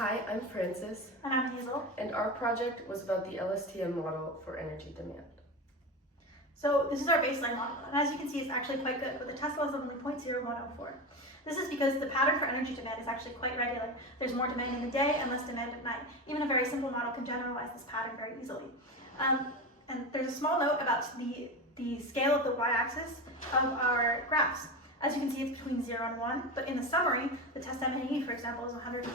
Hi, I'm Francis, And I'm Hazel. and our project was about the LSTM model for energy demand. So this is our baseline model, and as you can see, it's actually quite good with a test loss of only 0.0104. This is because the pattern for energy demand is actually quite regular. There's more demand in the day and less demand at night. Even a very simple model can generalize this pattern very easily. And there's a small note about the scale of the y-axis of our graphs. As you can see, it's between 0 and 1, but in the summary, the test MAE, for example, is 180.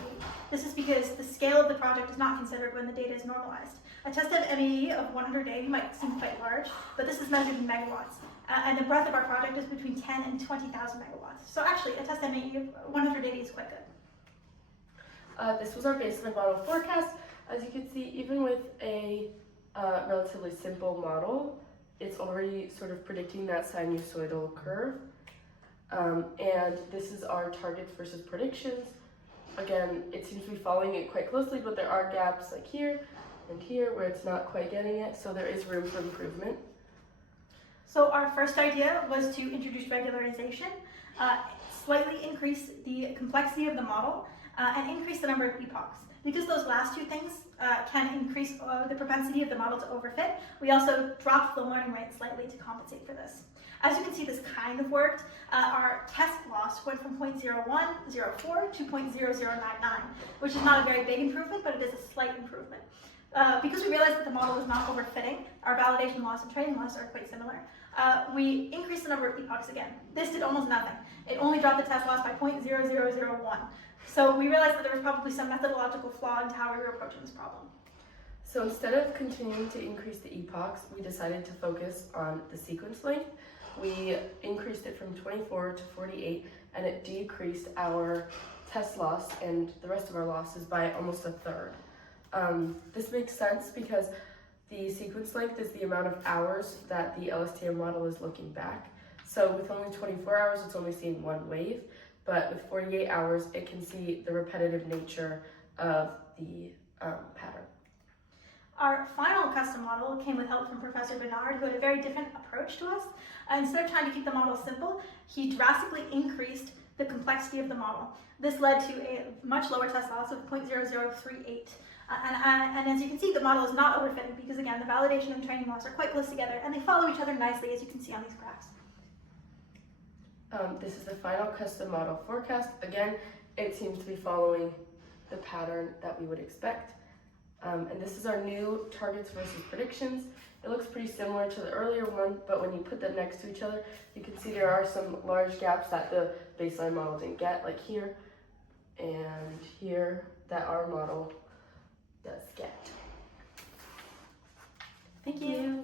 This is because the scale of the project is not considered when the data is normalized. A test MAE of 180 might seem quite large, but this is measured in megawatts. And the breadth of our project is between 10 and 20,000 megawatts. So actually, a test MAE of 180 is quite good. This was our baseline model forecast. As you can see, even with a relatively simple model, it's already sort of predicting that sinusoidal curve. And this is our targets versus predictions. Again, it seems to be following it quite closely, but there are gaps like here and here where it's not quite getting it, so there is room for improvement. So our first idea was to introduce regularization, slightly increase the complexity of the model, and increase the number of epochs. Because those last two things can increase the propensity of the model to overfit, we also dropped the learning rate slightly to compensate for this. As you can see, this kind of worked. Our test loss went from 0.0104 to 0.0099, which is not a very big improvement, but it is a slight improvement. Because we realized that the model was not overfitting, our validation loss and training loss are quite similar. We increased the number of epochs again. This did almost nothing. It only dropped the test loss by 0.0001. So we realized that there was probably some methodological flaw in how we were approaching this problem. So instead of continuing to increase the epochs, we decided to focus on the sequence length. We increased it from 24 to 48, and it decreased our test loss and the rest of our losses by almost a third. This makes sense because the sequence length is the amount of hours that the LSTM model is looking back. So with only 24 hours, it's only seeing one wave, but with 48 hours, it can see the repetitive nature of the pattern. Our final custom model came with help from Professor Bernard, who had a very different approach to us. Instead of trying to keep the model simple, he drastically increased the complexity of the model. This led to a much lower test loss of 0.0038. And as you can see, the model is not overfitting because, again, the validation and training loss are quite close together, and they follow each other nicely, as you can see on these graphs. This is the final custom model forecast. Again, it seems to be following the pattern that we would expect. And this is our new targets versus predictions. It looks pretty similar to the earlier one, but when you put them next to each other, you can see there are some large gaps that the baseline model didn't get, like here and here, that our model